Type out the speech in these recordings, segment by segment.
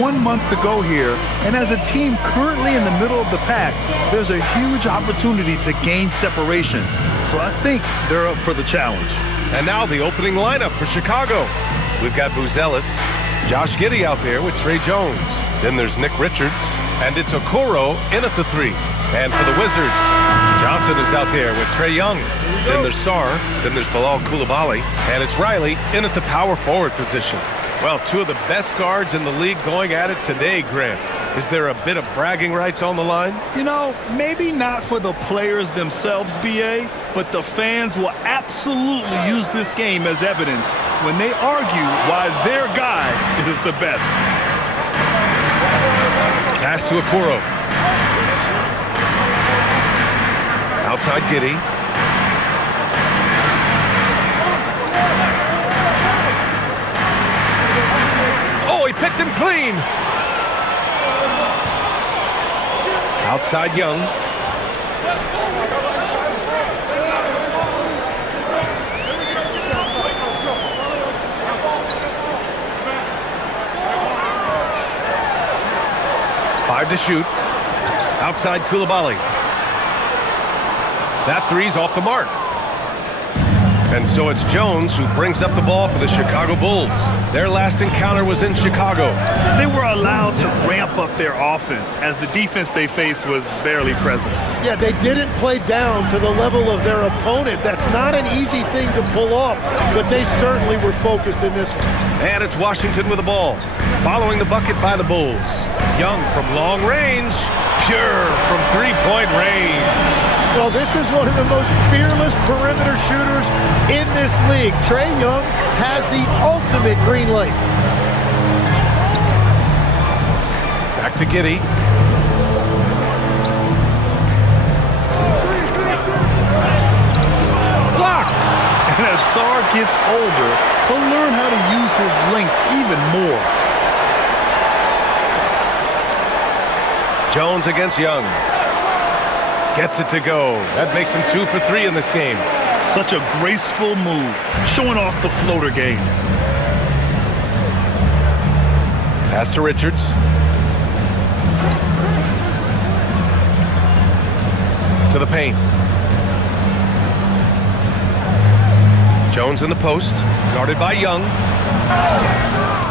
1 month to go here, and as a team currently in the middle of the pack, there's a huge opportunity to gain separation. So I think they're up for the challenge. And now the opening lineup for Chicago. We've got Buzelis, Josh Giddey out there with Trey Jones. Then there's Nick Richards, and it's Okoro in at the 3. And for the Wizards, Johnson is out there with Trae Young. Then there's Sarr, then there's Bilal Coulibaly, and it's Riley in at the power forward position. Well, 2 of the best guards in the league going at it today, Grant. Is there a bit of bragging rights on the line? You know, maybe not for the players themselves, BA, but the fans will absolutely use this game as evidence when they argue why their guy is the best. Pass to Okoro. Outside Giddey. Oh, he picked him clean. Outside Young. Five to shoot. Outside Coulibaly. That three's off the mark. And so it's Jones who brings up the ball for the Chicago Bulls. Their last encounter was in Chicago. They were allowed to ramp up their offense as the defense they faced was barely present. Yeah, they didn't play down to the level of their opponent. That's not an easy thing to pull off, but they certainly were focused in this one. And it's Washington with the ball. Following the bucket by the Bulls. Young from long range. Pure from three-point range. Well, this is one of the most fearless perimeter shooters in this league. Trae Young has the ultimate green light. Back to Giddey. Blocked! And as Sarr gets older, he'll learn how to use his length even more. Jones against Young. Gets it to go. That makes him 2 for 3 in this game. Such a graceful move, showing off the floater game. Pass to Richards. To the paint. Jones in the post, guarded by Young.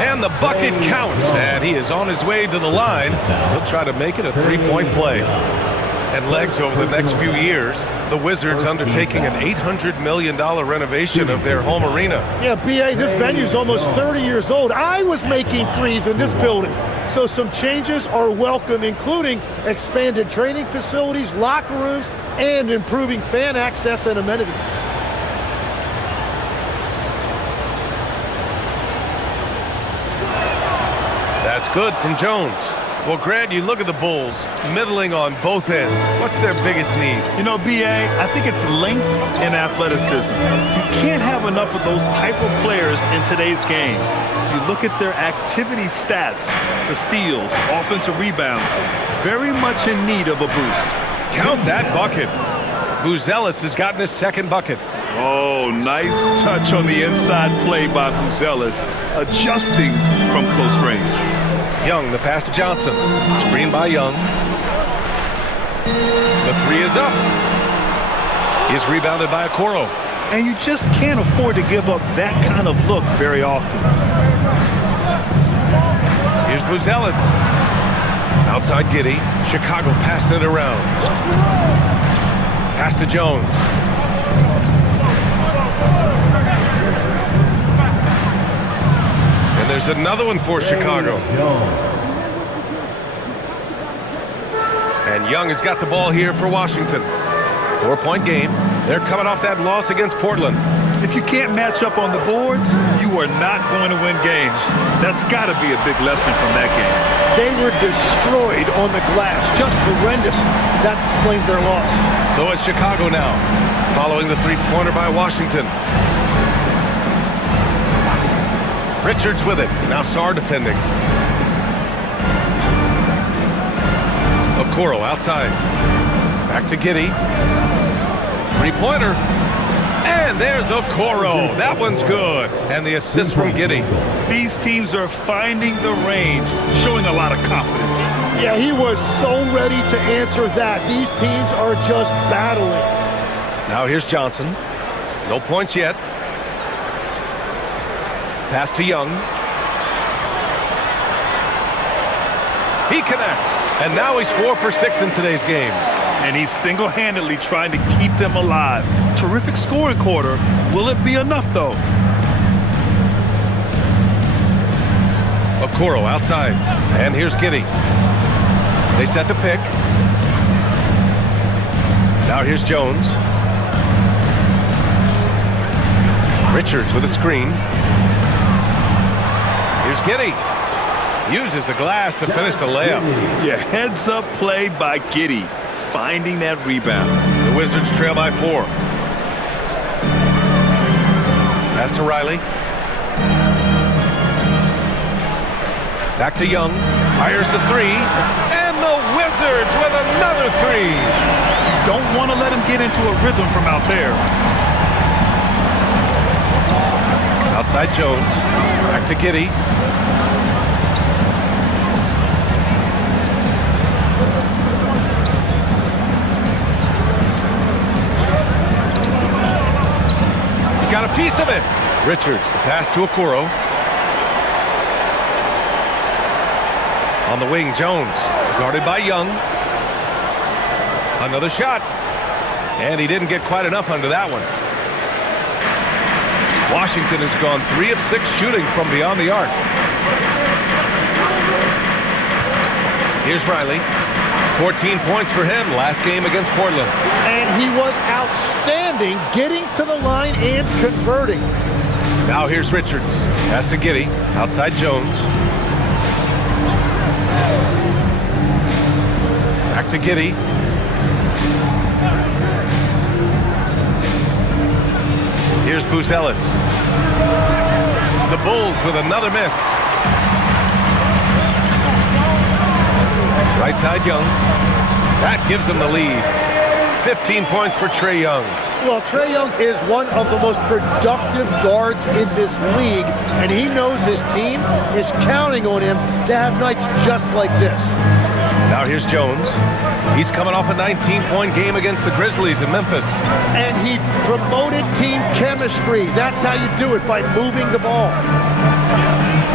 And the bucket counts, and he is on his way to the line. He'll try to make it a three-point play. And legs over the next few years, the Wizards undertaking an $800 million renovation of their home arena. Yeah, BA, this venue's almost 30 years old. I was making threes in this building. So some changes are welcome, including expanded training facilities, locker rooms, and improving fan access and amenities. That's good from Jones. Well, Grant, you look at the Bulls, middling on both ends. What's their biggest need? You know, BA, I think it's length and athleticism. You can't have enough of those type of players in today's game. You look at their activity stats, the steals, offensive rebounds, very much in need of a boost. Count that bucket. Buzelis has gotten his second bucket. Oh, nice touch on the inside play by Buzelis, adjusting from close range. Young, the pass to Johnson. Screen by Young. The three is up. He's rebounded by Okoro. And you just can't afford to give up that kind of look very often. Here's Buzelis. Outside Giddey. Chicago passing it around. Pass to Jones. And there's another one for Chicago. And Young has got the ball here for Washington. 4-point game. They're coming off that loss against Portland. If you can't match up on the boards, you are not going to win games. That's got to be a big lesson from that game. They were destroyed on the glass. Just horrendous. That explains their loss. So it's Chicago now, following the three-pointer by Washington. Richards with it. Now Sarr defending. Okoro outside. Back to Giddey. Three-pointer. And there's Okoro. That one's good. And the assist from Giddey. These teams are finding the range, showing a lot of confidence. Yeah, he was so ready to answer that. These teams are just battling. Now here's Johnson. No points yet. Pass to Young. He connects. And now he's 4 for 6 in today's game. And he's single-handedly trying to keep them alive. Terrific scoring quarter. Will it be enough, though? Okoro outside. And here's Giddey. They set the pick. Now here's Jones. Richards with a screen. Here's Giddey. Uses the glass to finish the layup. Yeah, heads-up play by Giddey, finding that rebound. The Wizards trail by 4. Pass to Riley. Back to Young. Fires the 3. And the Wizards with another 3. Don't want to let him get into a rhythm from out there. Outside Jones. Back to Giddey. He got a piece of it. Richards, the pass to Okoro. On the wing, Jones. Guarded by Young. Another shot. And he didn't get quite enough under that one. Washington has gone 3 of 6 shooting from beyond the arc. Here's Riley. 14 points for him last game against Portland. And he was outstanding getting to the line and converting. Now here's Richards. Pass to Giddey. Outside Jones. Back to Giddey. Here's Buzelis. The Bulls with another miss. Right side Young. That gives them the lead. 15 points for Trae Young. Well, Trae Young is one of the most productive guards in this league, and he knows his team is counting on him to have nights just like this. Now here's Jones. He's coming off a 19-point game against the Grizzlies in Memphis. And he promoted team chemistry. That's how you do it, by moving the ball.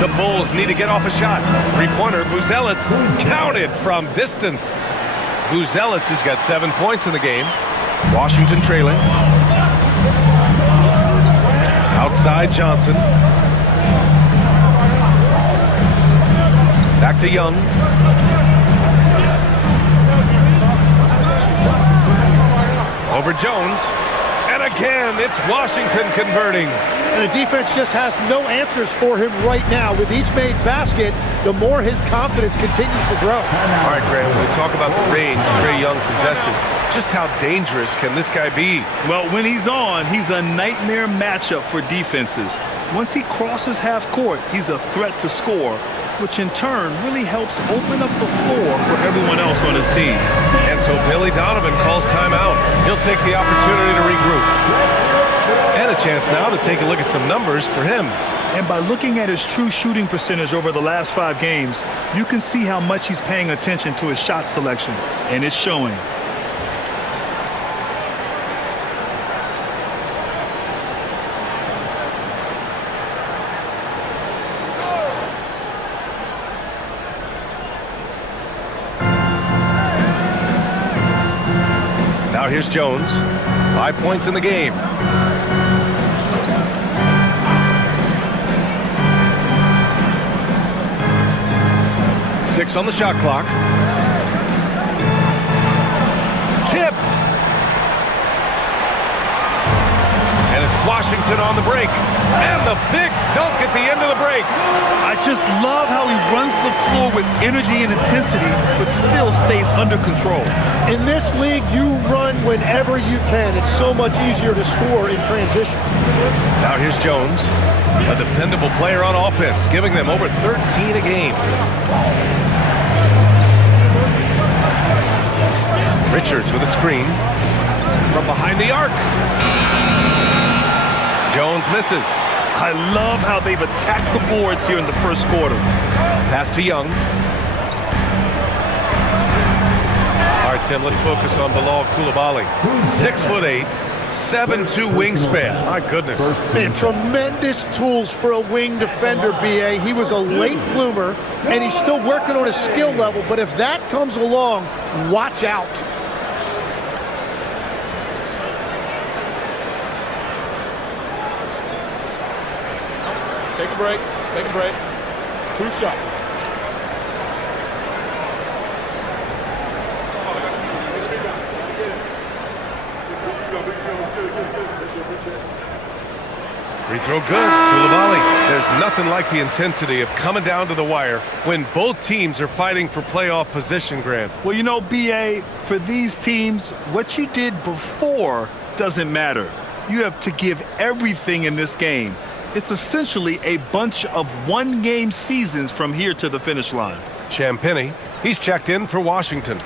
The Bulls need to get off a shot. Three-pointer, Buzelis counted from distance. Buzelis has got 7 points in the game. Washington trailing. Outside Johnson. Back to Young. Over Jones. And again, it's Washington converting. And the defense just has no answers for him right now. With each made basket, the more his confidence continues to grow. All right, Graham, when we talk about the range Trae Young possesses, just how dangerous can this guy be? Well, when he's on, he's a nightmare matchup for defenses. Once he crosses half court, he's a threat to score, which in turn really helps open up the floor for everyone else on his team. And so Billy Donovan calls timeout. He'll take the opportunity to regroup. And a chance now to take a look at some numbers for him. And by looking at his true shooting percentage over the last 5 games, you can see how much he's paying attention to his shot selection, and it's showing. Now here's Jones. 5 points in the game. Six on the shot clock. Tipped. And it's Washington on the break. And the big dunk at the end of the break. I just love how he runs the floor with energy and intensity, but still stays under control. In this league, you run whenever you can. It's so much easier to score in transition. Now here's Jones, a dependable player on offense, giving them over 13 a game. Richards with a screen from behind the arc. Jones misses. I love how they've attacked the boards here in the first quarter. Pass to Young. All right, Tim, let's focus on Bilal Coulibaly. 6'8", 7'2" wingspan. My goodness. And tremendous tools for a wing defender, B.A. He was a late bloomer, and he's still working on his skill level. But if that comes along, watch out. Take a break. Take a break. 2 shots. Free throw good. Coulibaly. There's nothing like the intensity of coming down to the wire when both teams are fighting for playoff position, Grant. Well, you know, B.A., for these teams, what you did before doesn't matter. You have to give everything in this game. It's essentially a bunch of one-game seasons from here to the finish line. Champagny, he's checked in for Washington.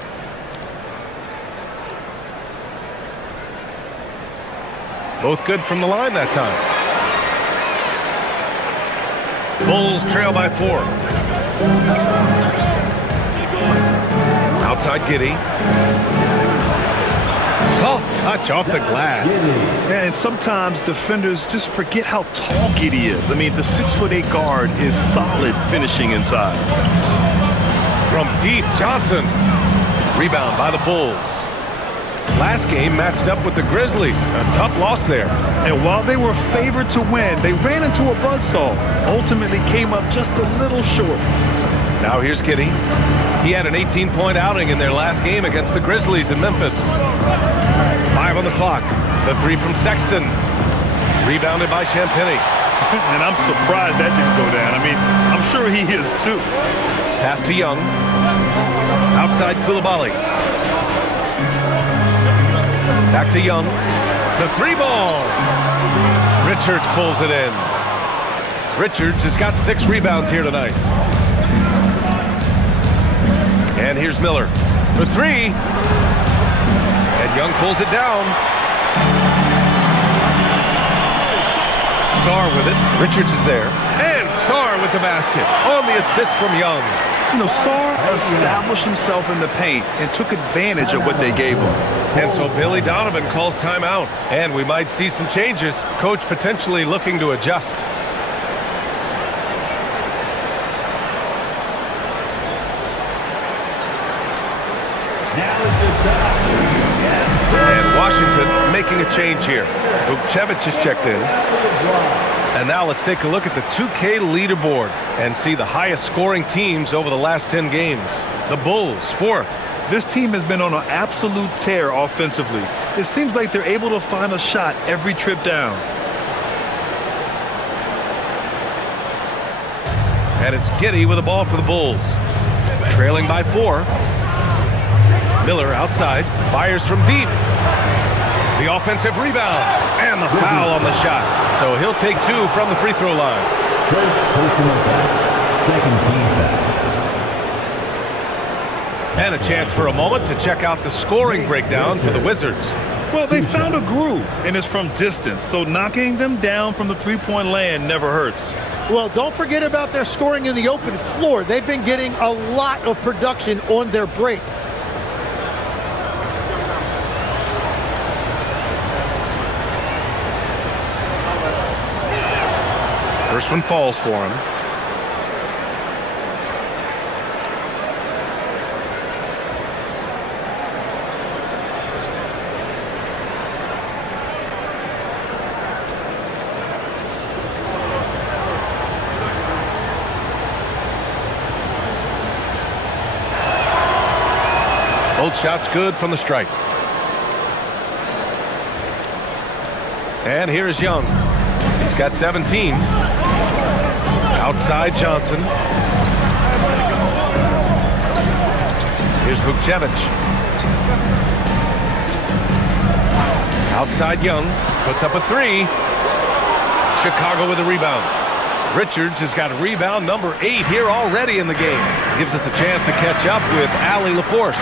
Both good from the line that time. Bulls trail by 4. Outside Giddey. Soft touch off the glass. Yeah, and sometimes defenders just forget how tall Giddey is. I mean, the 6'8" guard is solid finishing inside. From deep, Johnson. Rebound by the Bulls. Last game matched up with the Grizzlies. A tough loss there. And while they were favored to win, they ran into a buzzsaw. Ultimately came up just a little short. Now here's Giddey. He had an 18-point outing in their last game against the Grizzlies in Memphis. 5 on the clock. The 3 from Sexton. Rebounded by Champagny. And I'm surprised that didn't go down. I mean, I'm sure he is too. Pass to Young. Outside Coulibaly. Back to Young. The 3 ball. Richards pulls it in. Richards has got 6 rebounds here tonight. And here's Miller for 3. And Young pulls it down. Sarr with it. Richards is there. And Sarr with the basket on the assist from Young. You know, Sarr established himself in the paint and took advantage of what they gave him. And so Billy Donovan calls timeout. And we might see some changes. Coach potentially looking to adjust. And Washington making a change here. Vukcevic is checked in. And now let's take a look at the 2K leaderboard and see the highest scoring teams over the last 10 games. The Bulls, 4th. This team has been on an absolute tear offensively. It seems like they're able to find a shot every trip down. And it's Giddey with the ball for the Bulls. Trailing by 4. Miller outside, fires from deep. The offensive rebound, and the foul on the shot. So he'll take 2 from the free throw line. First personal foul, second team foul. And a chance for a moment to check out the scoring breakdown for the Wizards. Well, they found a groove, and it's from distance, so knocking them down from the three-point land never hurts. Well, don't forget about their scoring in the open floor. They've been getting a lot of production on their break. First one falls for him. Both shots good from the stripe. And here's Young. He's got 17. Outside Johnson. Here's Vukcevic. Outside Young. Puts up a 3. Chicago with a rebound. Richards has got rebound number 8 here already in the game. Gives us a chance to catch up with Allie LaForce.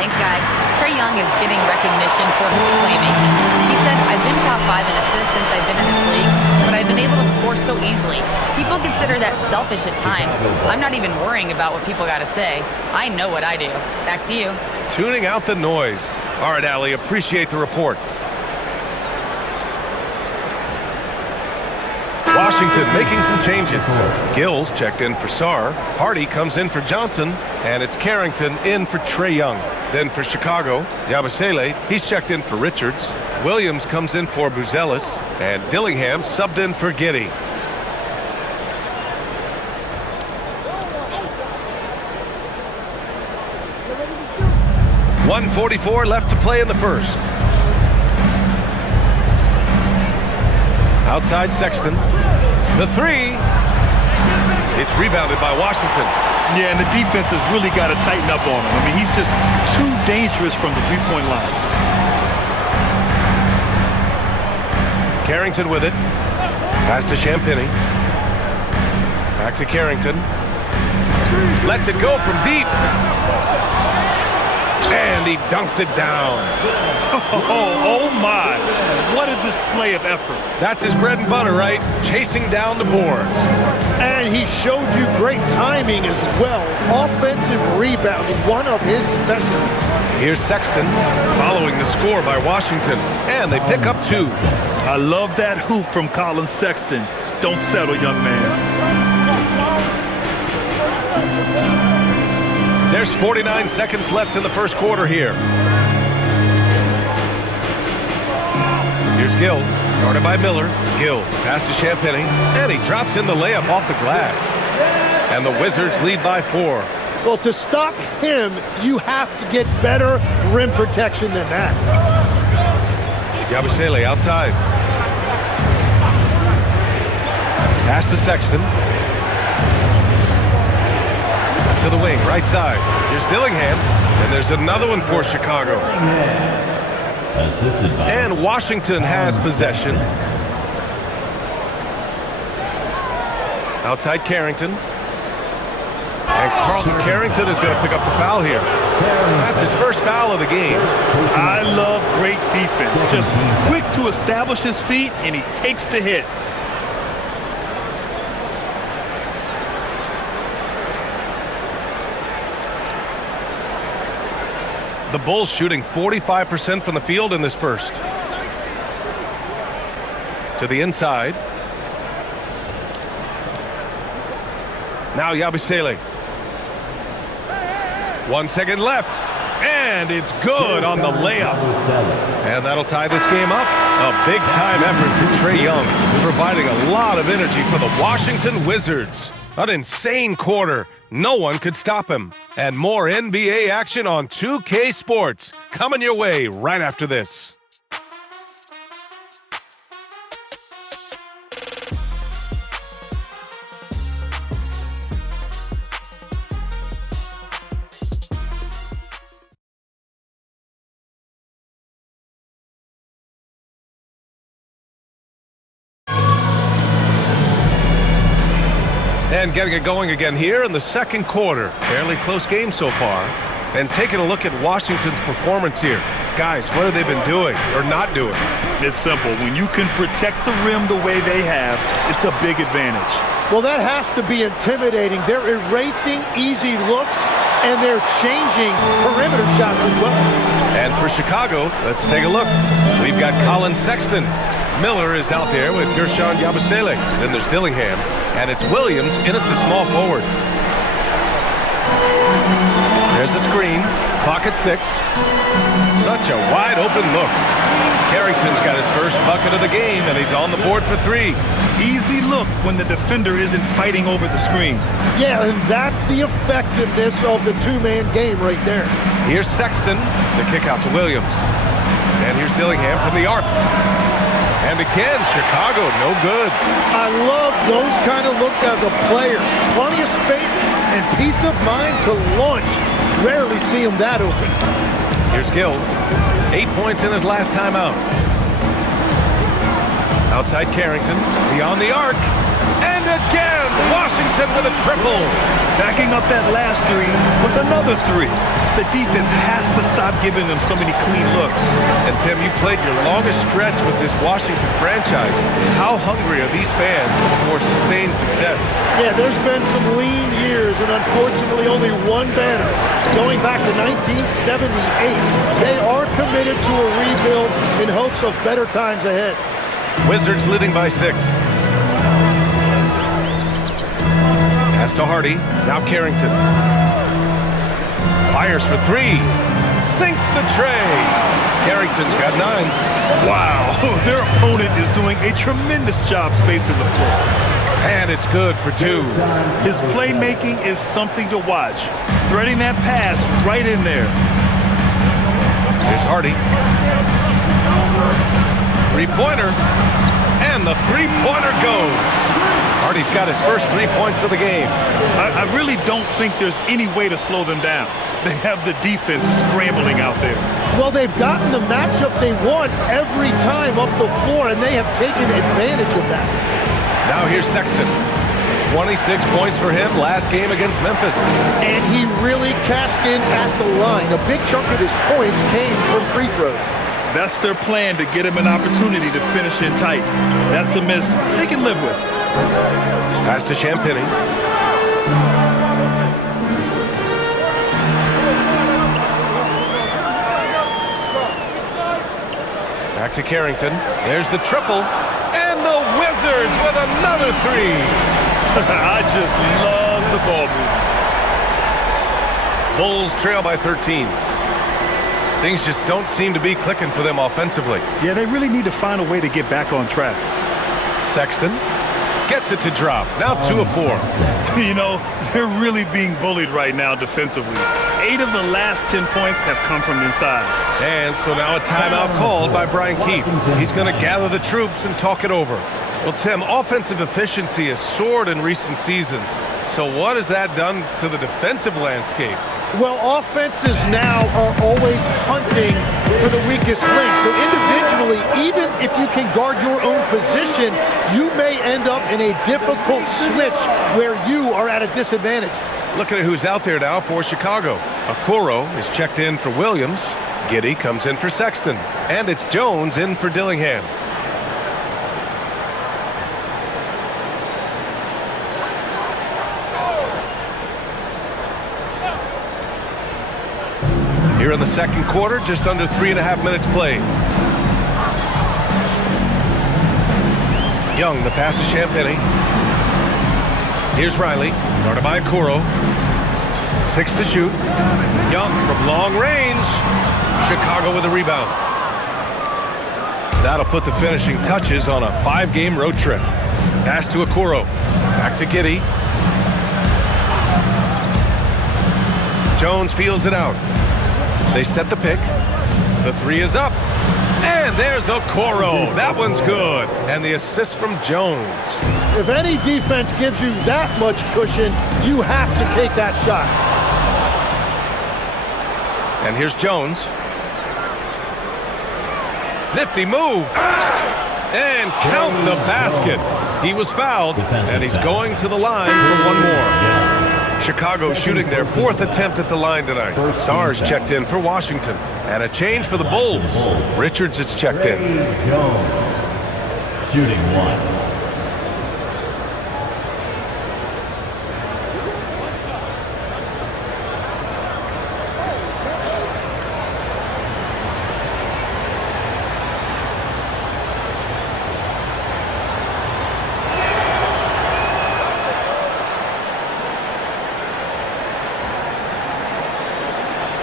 Thanks, guys. Trae Young is getting recognition for his playmaking. He set said, I've been top 5 in assists since I've been in this league, but I've been able to score so easily. People consider that selfish at times. I'm not even worrying about what people got to say. I know what I do. Back to you. Tuning out the noise. All right, Allie, appreciate the report. Washington making some changes. Gills checked in for Sarr. Hardy comes in for Johnson. And it's Carrington in for Trae Young. Then for Chicago, Yabusele, he's checked in for Richards. Williams comes in for Buzelis. And Dillingham subbed in for Giddey. .144 left to play in the first. Outside Sexton. The three. It's rebounded by Washington. Yeah, and the defense has really got to tighten up on him. I mean, he's just too dangerous from the three-point line. Carrington with it. Pass to Champagny. Back to Carrington. Lets it go from deep. And he dunks it down. Oh my. What a display of effort. That's his bread and butter, right? Chasing down the boards. And he showed you great timing as well. Offensive rebounding, one of his specialties. Here's Sexton following the score by Washington. And they pick up 2. I love that hoop from Colin Sexton. Don't settle, young man. There's 49 seconds left in the first quarter here. Here's Gill, guarded by Miller. Gill, pass to Champagny, and he drops in the layup off the glass. And the Wizards lead by 4. Well, to stop him, you have to get better rim protection than that. Yabusele outside. Pass to Sexton. To the wing, right side. Here's Dillingham, and there's another one for Chicago. Assisted by And Washington has possession. Outside Carrington. And Carlton Carrington is going to pick up the foul here. That's his first foul of the game. I love great defense. Just quick to establish his feet, and he takes the hit. The Bulls shooting 45% from the field in this first. To the inside. Now Yabusele. 1 second left. And it's good on the layup. And that'll tie this game up. A big-time effort from Trae Young, providing a lot of energy for the Washington Wizards. An insane quarter. No one could stop him. And more NBA action on 2K Sports coming your way right after this. And getting it going again here in the second quarter. Fairly close game so far. And taking a look at Washington's performance here. Guys, what have they been doing or not doing? It's simple. When you can protect the rim the way they have, it's a big advantage. Well, that has to be intimidating. They're erasing easy looks, and they're changing perimeter shots as well. And for Chicago, let's take a look. We've got Colin Sexton. Miller is out there with Gershon Yabusele. Then there's Dillingham. And it's Williams in at the small forward. There's the screen. Clock at 6. Such a wide open look. Carrington's got his first bucket of the game, and he's on the board for 3. Easy look when the defender isn't fighting over the screen. Yeah, and that's the effectiveness of the two-man game right there. Here's Sexton. The kick out to Williams. And here's Dillingham from the arc. And again, Chicago, no good. I love those kind of looks as a player. Plenty of space and peace of mind to launch. Rarely see him that open. Here's Gill. 8 points in his last time out. Outside Carrington, beyond the arc. And again, Washington with a triple. Backing up that last three with another three. The defense has to stop giving them so many clean looks. And Tim, you played your longest stretch with this Washington franchise. How hungry are these fans for sustained success? Yeah, there's been some lean years and unfortunately only one banner. Going back to 1978, they are committed to a rebuild in hopes of better times ahead. Wizards leading by 6. Pass to Hardy. Now Carrington. Fires for 3. Sinks the tray. Carrington's got 9. Wow, their opponent is doing a tremendous job spacing the floor. And it's good for 2. His playmaking is something to watch. Threading that pass right in there. Here's Hardy. Three-pointer. And the three-pointer goes. Hardy's got his first 3 points of the game. I really don't think there's any way to slow them down. They have the defense scrambling out there. Well, they've gotten the matchup they want every time up the floor, and they have taken advantage of that. Now here's Sexton. 26 points for him last game against Memphis. And he really cashed in at the line. A big chunk of his points came from free throws. That's their plan to get him an opportunity to finish in tight. That's a miss they can live with. Pass to Champagny. Back to Carrington. There's the triple. And the Wizards with another 3. I just love the ball movement. Bulls trail by 13. Things just don't seem to be clicking for them offensively. Yeah, they really need to find a way to get back on track. Sexton gets it to drop. Now 2 of 4. You know, they're really being bullied right now defensively. 8 of the last 10 points have come from inside. And so now a timeout called by Brian Keefe. He's going to gather the troops and talk it over. Well, Tim, offensive efficiency has soared in recent seasons. So what has that done to the defensive landscape? Well, offenses now are always hunting for the weakest link. So individually, even if you can guard your own position, you may end up in a difficult switch where you are at a disadvantage. Looking at who's out there now for Chicago. Okoro is checked in for Williams. Giddey comes in for Sexton. And it's Jones in for Dillingham. Here in the second quarter, just under 3.5 minutes played. Young, the pass to Champagny. Here's Riley, guarded by Okoro. 6 to shoot. Young from long range. Chicago with a rebound. That'll put the finishing touches on a 5-game road trip. Pass to Okoro. Back to Giddey. Jones feels it out. They set the pick. The 3 is up. And there's Okoro. That one's good. And the assist from Jones. If any defense gives you that much cushion, you have to take that shot. And here's Jones. Nifty move. And count the basket. He was fouled, and he's going to the line for one more. Chicago shooting their 4th attempt at the line tonight. Sars checked in for Washington. And a change for the Bulls. Richards is checked in. Jones, shooting 1.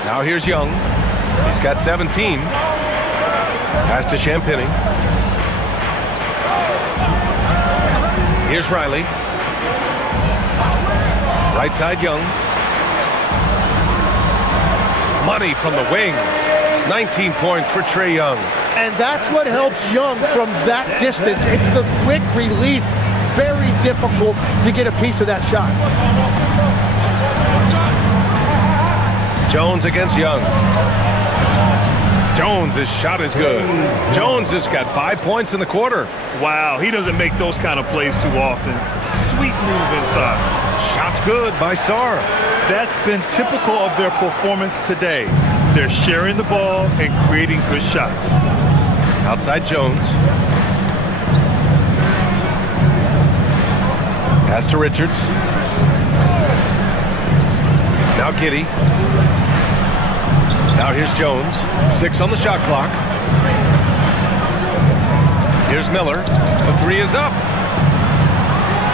Now here's Young. He's got 17. Pass to Champagny. Here's Riley. Right side Young. Money from the wing. 19 points for Trae Young. And that's what helps Young from that distance. It's the quick release. Very difficult to get a piece of that shot. Jones against Young. Jones Jones, his shot is good. Jones has got 5 points in the quarter. Wow, he doesn't make those kind of plays too often. Sweet move inside. Shot's good by Sar. That's been typical of their performance today. They're sharing the ball and creating good shots. Outside Jones. Pass to Richards. Now Giddey. Now here's Jones. 6 on the shot clock. Here's Miller. The 3 is up.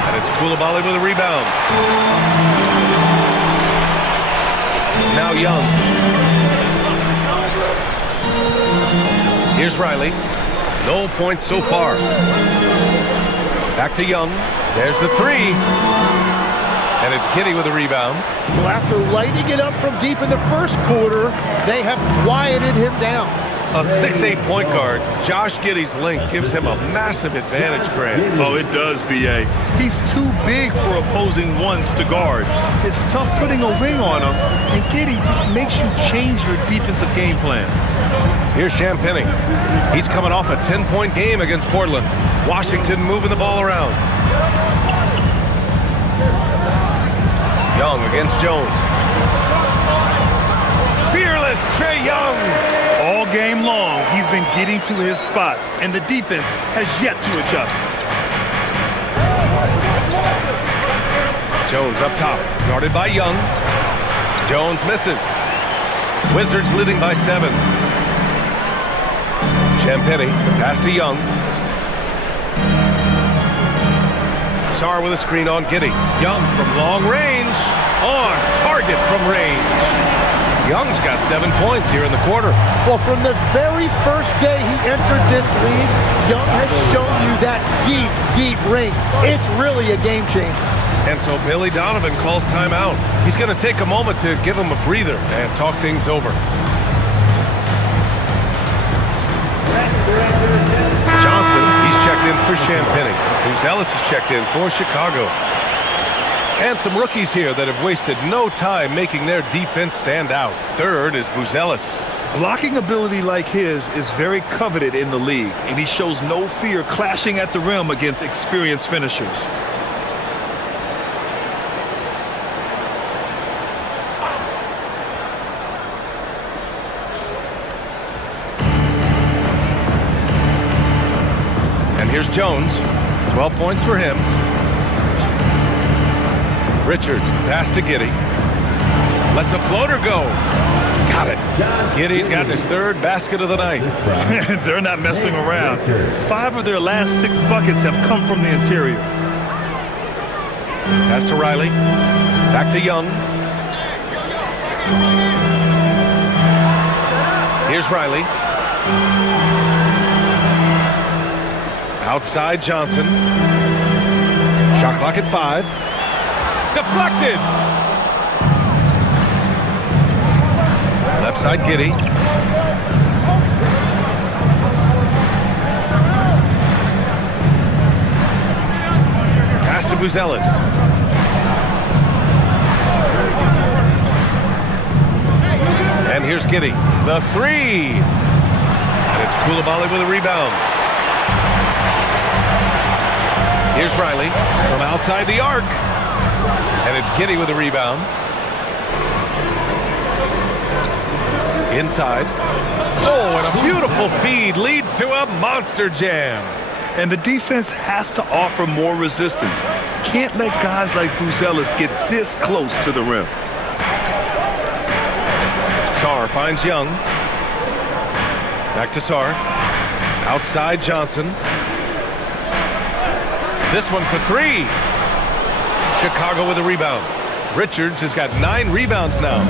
And it's Coulibaly with a rebound. Now Young. Here's Riley. No points so far. Back to Young. There's the 3. And it's Giddey with a rebound. Well, after lighting it up from deep in the first quarter, they have quieted him down. A 6'8" point guard, Josh Giddey's length gives him a massive advantage, Grant. Oh, it does, B.A. He's too big for opposing ones to guard. It's tough putting a wing on him, and Giddey just makes you change your defensive game plan. Here's Champagnie. He's coming off a 10-point game against Portland. Washington moving the ball around. Young against Jones. Fearless Trae Young. All game long, he's been getting to his spots, and the defense has yet to adjust. Jones up top, guarded by Young. Jones misses. Wizards leading by 7. Champagnie, the pass to Young. Sar with a screen on Giddey. Young from long range. On target from range. Young's got 7 points here in the quarter. Well, from the very first day he entered this league, Young has shown you that deep, deep range. It's really a game changer. And so Billy Donovan calls timeout. He's going to take a moment to give him a breather and talk things over. Johnson, he's checked in for Champagnie. Ellis is checked in for Chicago. And some rookies here that have wasted no time making their defense stand out. Third is Buzelis. Blocking ability like his is very coveted in the league, and he shows no fear clashing at the rim against experienced finishers. And here's Jones. 12 points for him. Richards, pass to Giddey. Lets a floater go. Got it. Giddey's got his 3rd basket of the night. They're not messing around. 5 of their last 6 buckets have come from the interior. Pass to Riley. Back to Young. Here's Riley. Outside Johnson. Shot clock at 5. Deflected. Left side Giddey. Pass to Buzelis. And here's Giddey. The 3. And it's Coulibaly with a rebound. Here's Riley from outside the arc. And it's Giddey with a rebound. Inside. Oh, and a beautiful feed leads to a monster jam. And the defense has to offer more resistance. Can't let guys like Buzelis get this close to the rim. Sar finds Young. Back to Sar. Outside Johnson. This one for 3. Chicago with a rebound. Richards has got 9 rebounds now.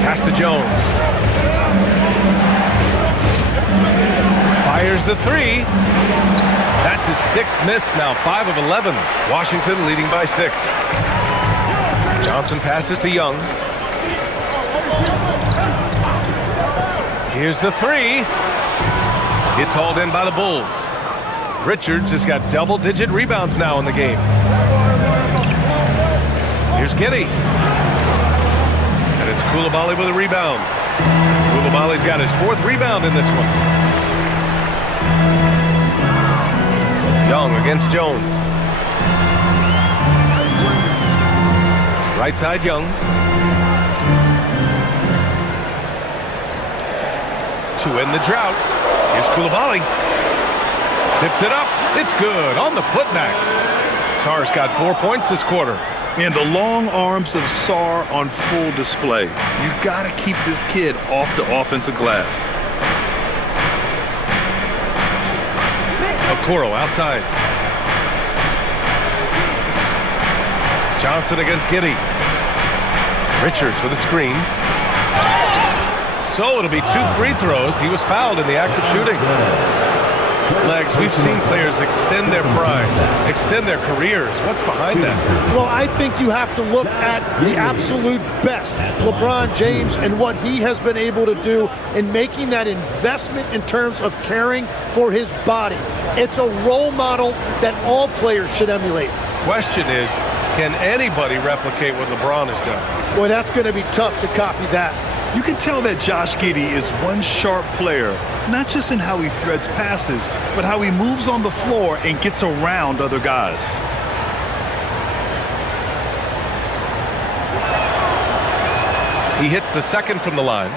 Pass to Jones. Fires the 3. That's his 6th miss now, 5 of 11. Washington leading by 6. Johnson passes to Young. Here's the 3. It's hauled in by the Bulls. Richards has got double-digit rebounds now in the game. Here's Giddey. And it's Coulibaly with a rebound. Coulibaly's got his 4th rebound in this one. Young against Jones. Right side, Young. To end the drought. Here's Coulibaly. Tips it up. It's good on the putback. Sarr's got 4 points this quarter. And the long arms of Sarr on full display. You got to keep this kid off the offensive glass. Okoro outside. Johnson against Giddey. Richards with a screen. So it'll be 2 free throws. He was fouled in the act of shooting. Legs, we've seen players extend their primes, extend their careers. What's behind that? Well, I think you have to look at the absolute best, LeBron James, and what he has been able to do in making that investment in terms of caring for his body. It's a role model that all players should emulate. Question is, can anybody replicate what LeBron has done? Boy, that's going to be tough to copy that. You can tell that Josh Giddey is one sharp player, not just in how he threads passes, but how he moves on the floor and gets around other guys. He hits the 2nd from the line.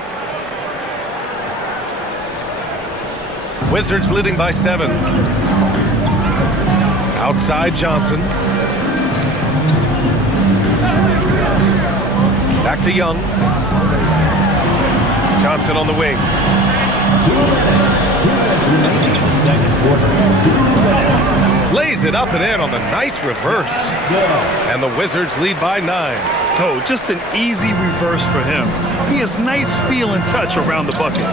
Wizards leading by 7. Outside Johnson. Back to Young. Johnson on the wing. Lays it up and in on the nice reverse. And the Wizards lead by 9. Oh, just an easy reverse for him. He has nice feel and touch around the bucket.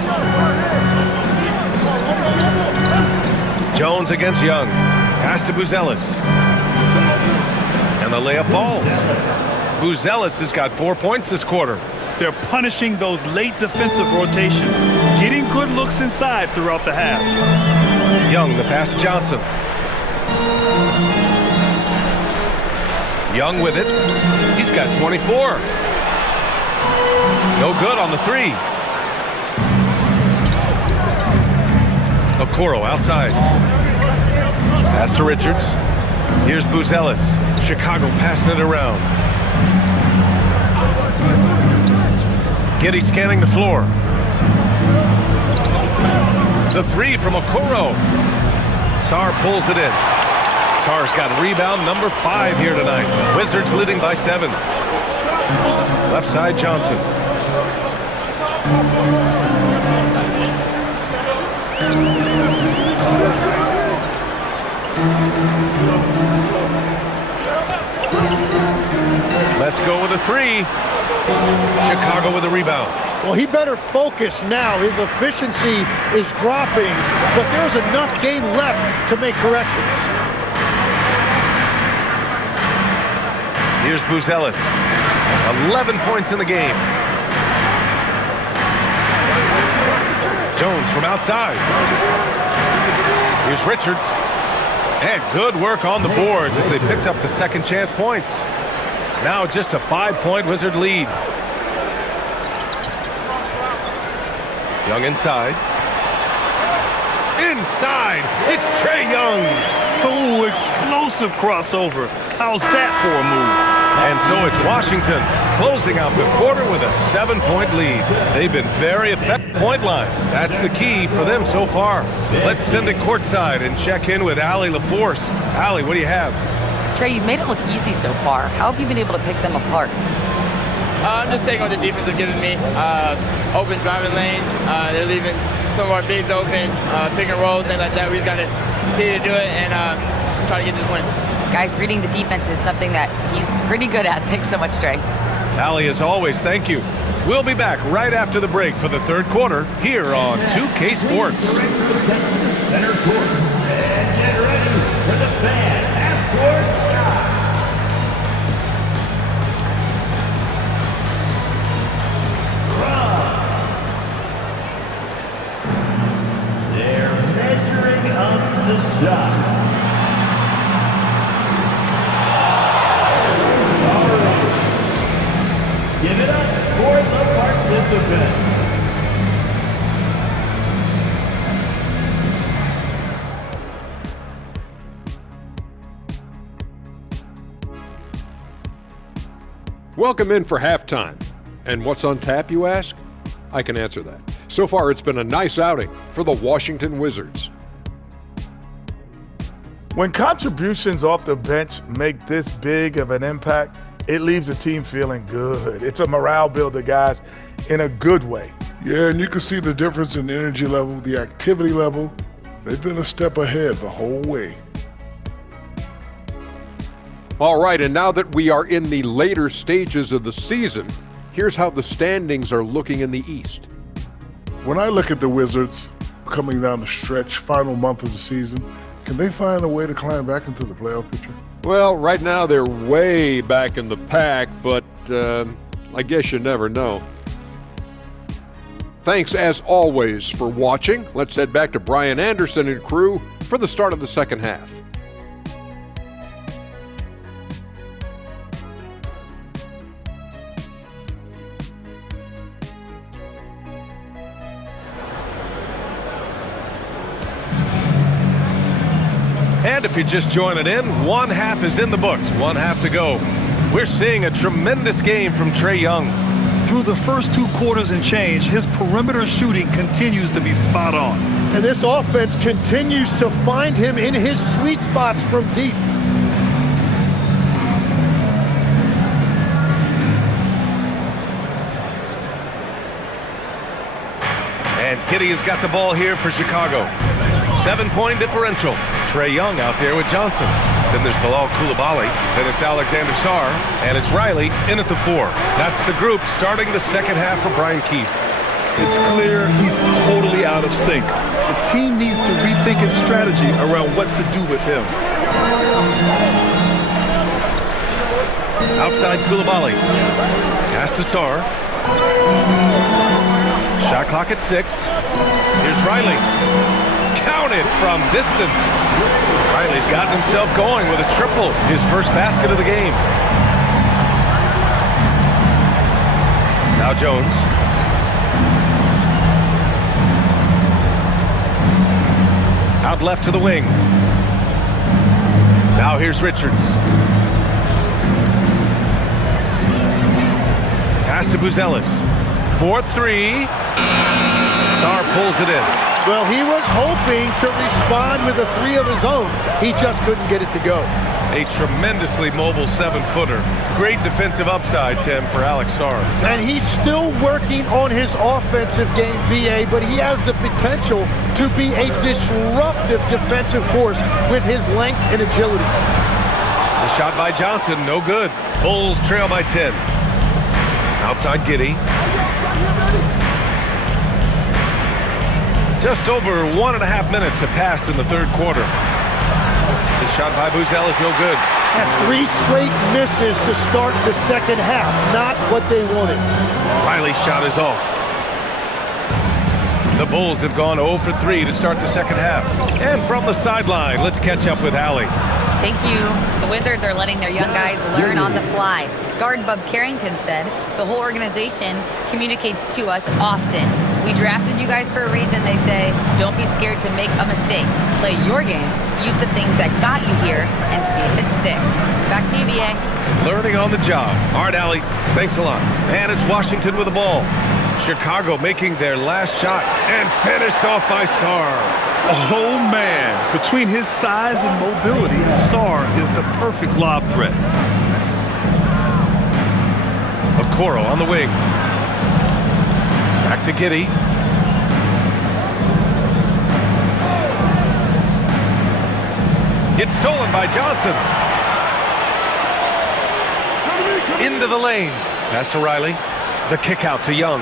Jones against Young. Pass to Buzelis. And the layup falls. Buzelis has got 4 points this quarter. They're punishing those late defensive rotations, getting good looks inside throughout the half. Young, the pass to Johnson. Young with it. He's got 24. No good on the 3. Okoro outside. Pass to Richards. Here's Buzelis. Chicago passing it around. Giddey scanning the floor. The 3 from Okoro. Sarr pulls it in. Sarr's got rebound number 5 here tonight. Wizards leading by 7. Left side Johnson. Let's go with a 3. Chicago with a rebound. Well, he better focus now. His efficiency is dropping, but there's enough game left to make corrections. Here's Buzelis. 11 points in the game. Jones from outside. Here's Richards. And good work on the boards as they picked up the second chance points. Now just a 5-point Wizard lead. Young inside. Inside, it's Trae Young. Oh, explosive crossover. How's that for a move? And so it's Washington closing out the quarter with a 7-point lead. They've been very effective point line. That's the key for them so far. Let's send it courtside and check in with Allie LaForce. Allie, what do you have? Trey, you've made it look easy so far. How have you been able to pick them apart? I'm just taking what the defense is giving me. Open driving lanes. They're leaving some of our bigs open, pick and rolls, things like that. We just got to continue to do it and try to get this win. Guys, reading the defense is something that he's pretty good at. Thanks so much, Trey. Allie, as always, thank you. We'll be back right after the break for the third quarter here on 2K Sports. Center court. And get ready for the fan half-court shot. They're measuring up the shot. Give it up for the this event. Welcome in for halftime. And what's on tap, you ask? I can answer that. So far, it's been a nice outing for the Washington Wizards. When contributions off the bench make this big of an impact, it leaves the team feeling good. It's a morale builder, guys, in a good way. Yeah, and you can see the difference in the energy level, the activity level. They've been a step ahead the whole way. All right, and now that we are in the later stages of the season, here's how the standings are looking in the East. When I look at the Wizards coming down the stretch, final month of the season, can they find a way to climb back into the playoff picture? Well, right now they're way back in the pack, but I guess you never know. Thanks, as always, for watching. Let's head back to Brian Anderson and crew for the start of the second half. And if you're just joining in, one half is in the books, one half to go. We're seeing a tremendous game from Trae Young. Through the first 2 quarters and change, his perimeter shooting continues to be spot on. And this offense continues to find him in his sweet spots from deep. And Giddey has got the ball here for Chicago. 7-point differential. Trae Young out there with Johnson. Then there's Bilal Coulibaly. Then it's Alexander Sarr. And it's Riley in at the 4. That's the group starting the second half for Brian Keefe. It's clear he's totally out of sync. The team needs to rethink its strategy around what to do with him. Outside Coulibaly. Pass to Sarr. Shot clock at 6. Here's Riley. Counted from distance. Riley's gotten himself going with a triple. His first basket of the game. Now Jones. Out left to the wing. Now here's Richards. Pass to Buzelis. 4-3. Sarr pulls it in. Well, he was hoping to respond with a 3 of his own. He just couldn't get it to go. A tremendously mobile 7-footer. Great defensive upside, Tim, for Alex Sarr. And he's still working on his offensive game, BA, but he has the potential to be a disruptive defensive force with his length and agility. The shot by Johnson, no good. Bulls trail by 10. Outside Giddey. Just over 1.5 minutes have passed in the third quarter. The shot by Buzelis is no good. That's 3 straight misses to start the second half. Not what they wanted. Riley's shot is off. The Bulls have gone 0 for 3 to start the second half. And from the sideline, let's catch up with Allie. Thank you. The Wizards are letting their young guys learn on the fly. Guard Bub Carrington said, the whole organization communicates to us often. We drafted you guys for a reason, they say. Don't be scared to make a mistake. Play your game. Use the things that got you here and see if it sticks. Back to you, BA. Learning on the job. All right, Allie. Thanks a lot. And it's Washington with the ball. Chicago making their last shot and finished off by Sarr. Oh, man. Between his size and mobility, Sarr is the perfect lob threat. Okoro on the wing. Back to Giddey. It's stolen by Johnson. Into the lane. Pass to Riley. The kick out to Young.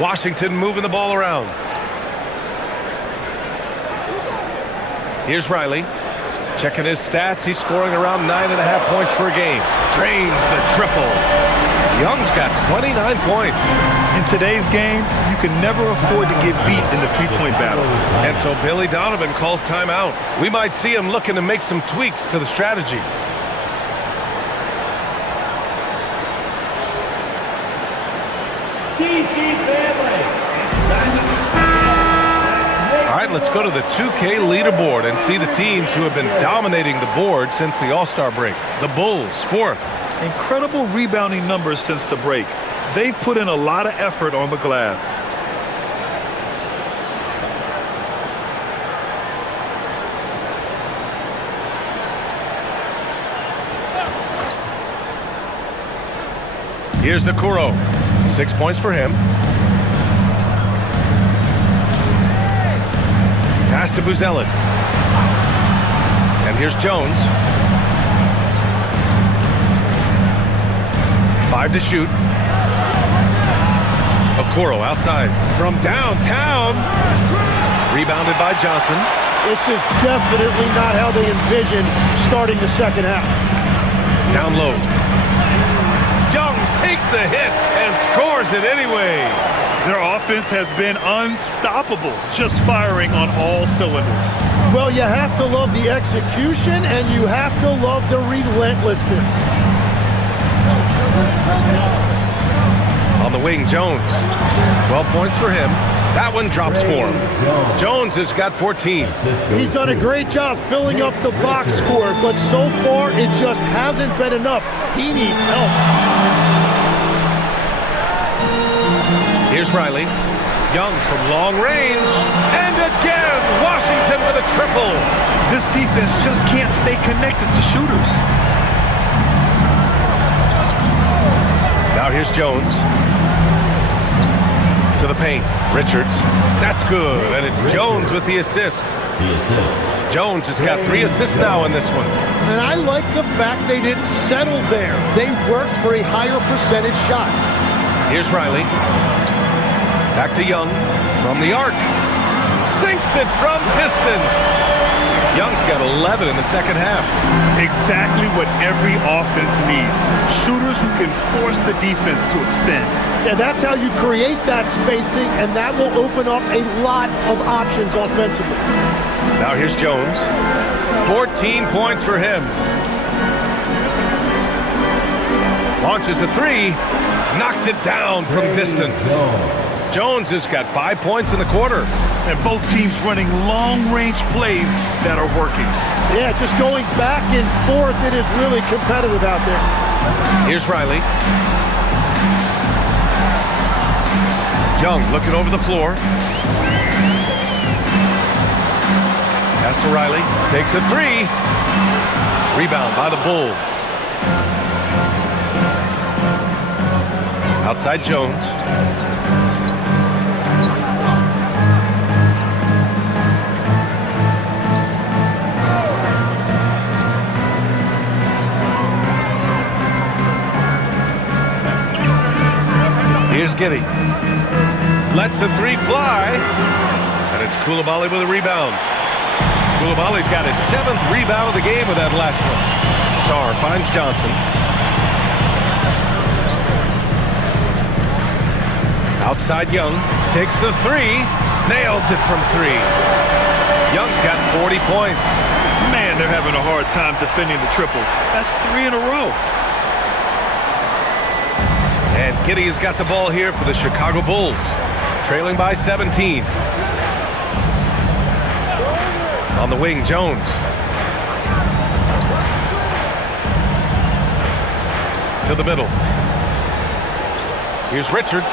Washington moving the ball around. Here's Riley. Checking his stats, he's scoring around 9.5 points per game. Drains the triple. Young's got 29 points. In today's game, you can never afford to get beat in the three-point battle. And so Billy Donovan calls timeout. We might see him looking to make some tweaks to the strategy. All right, let's go to the 2K leaderboard and see the teams who have been dominating the board since the All-Star break. The Bulls, 4th. Incredible rebounding numbers since the break. They've put in a lot of effort on the glass. Here's Okoro. 6 points for him. Pass to Buzelis. And here's Jones. 5 to shoot. Okoro outside from downtown. Rebounded by Johnson. This is definitely not how they envisioned starting the second half. Down low. Young takes the hit and scores it anyway. Their offense has been unstoppable, just firing on all cylinders. Well, you have to love the execution, and you have to love the relentlessness. On the wing, Jones. 12 points for him. That one drops for him. Jones has got 14. He's done a great job filling up the box score, but so far it just hasn't been enough. He needs help. Here's Riley. Young from long range. And again, Washington with a triple. This defense just can't stay connected to shooters. Now here's Jones. To the paint. Richards. That's good. And it's Jones with the assist. Jones has got 3 assists now in this one. And I like the fact they didn't settle there. They worked for a higher percentage shot. Here's Riley. Back to Young from the arc. Sinks it from distance. Young's got 11 in the second half. Exactly what every offense needs. Shooters who can force the defense to extend. Yeah, that's how you create that spacing, and that will open up a lot of options offensively. Now here's Jones. 14 points for him. Launches a 3. Knocks it down from distance. Jones has got 5 points in the quarter. And both teams running long-range plays that are working. Yeah, just going back and forth, it is really competitive out there. Here's Riley. Young looking over the floor. Pass to Riley. Takes a 3. Rebound by the Bulls. Outside Jones. Here's Giddey. Lets the 3 fly. And it's Coulibaly with a rebound. Coulibaly's got his 7th rebound of the game with that last one. Sarr finds Johnson. Outside Young. Takes the 3. Nails it from 3. Young's got 40 points. Man, they're having a hard time defending the triple. That's 3 in a row. And Giddey has got the ball here for the Chicago Bulls. Trailing by 17. On the wing, Jones. To the middle. Here's Richards.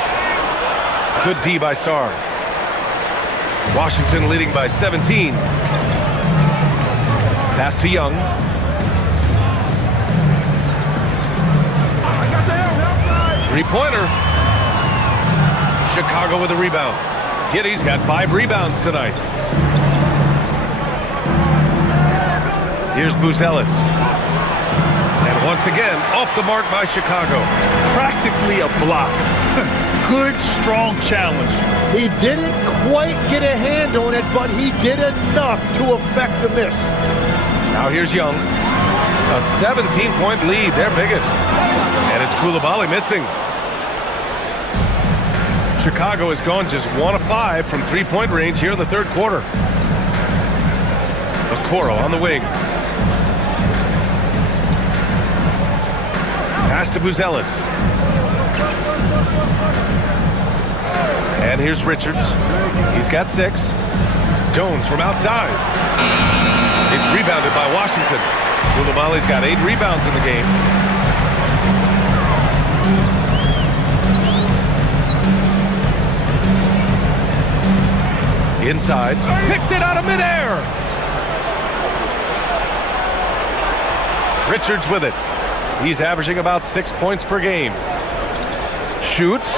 Good D by Sarr. Washington leading by 17. Pass to Young. Three-pointer. Chicago with a rebound. Giddey's got 5 rebounds tonight. Here's Buzelis. And once again, off the mark by Chicago. Practically a block. Good, strong challenge. He didn't quite get a hand on it, but he did enough to affect the miss. Now here's Young. A 17-point lead, their biggest. And it's Coulibaly missing. Chicago has gone just 1 of 5 from 3-point range here in the third quarter. Okoro on the wing. Pass to Buzelis. And here's Richards. He's got 6. Jones from outside. It's rebounded by Washington. Coulibaly's got 8 rebounds in the game. Inside. Picked it out of midair. Richards with it. He's averaging about 6 points per game. Shoots.